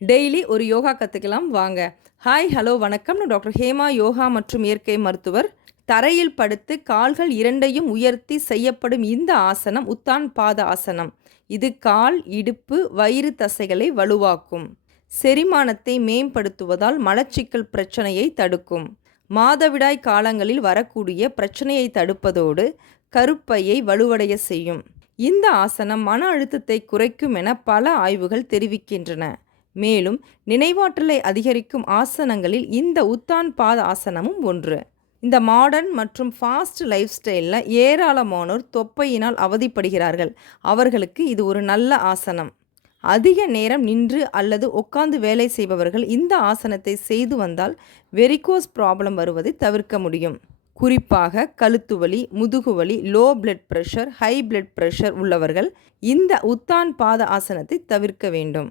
Daily ஒரு யோகா கற்றுக்கலாம் வாங்க. ஹாய் ஹலோ வணக்கம். நான் டாக்டர் ஹேமா, யோகா மற்றும் இயற்கை மருத்துவர். தரையில் படுத்து கால்கள் இரண்டையும் உயர்த்தி செய்யப்படும் இந்த ஆசனம் உத்தான் பாத ஆசனம். இது கால், இடுப்பு, வயிறு தசைகளை வலுவாக்கும். செரிமானத்தை மேம்படுத்துவதால் மலச்சிக்கல் பிரச்சனையை தடுக்கும். மாதவிடாய் காலங்களில் வரக்கூடிய பிரச்சனையை தடுப்பதோடு கருப்பையை வலுவடைய செய்யும். இந்த ஆசனம் மன அழுத்தத்தை குறைக்கும் என பல ஆய்வுகள் தெரிவிக்கின்றன. மேலும் நினைவாற்றலை அதிகரிக்கும் ஆசனங்களில் இந்த உத்தான் பாத ஆசனமும் ஒன்று. இந்த மாடர்ன் மற்றும் ஃபாஸ்ட் லைஃப் ஸ்டைலில் ஏராளமானோர் தொப்பையினால் அவதிப்படுகிறார்கள். அவர்களுக்கு இது ஒரு நல்ல ஆசனம். அதிக நேரம் நின்று அல்லது உட்கார்ந்து வேலை செய்பவர்கள் இந்த ஆசனத்தை செய்து வந்தால் வெரிகோஸ் ப்ராப்ளம் வருவதை தவிர்க்க முடியும். குறிப்பாக கழுத்துவலி, முதுகுவலி, low blood pressure, high blood pressure உள்ளவர்கள் இந்த உத்தான் பாத ஆசனத்தை தவிர்க்க வேண்டும்.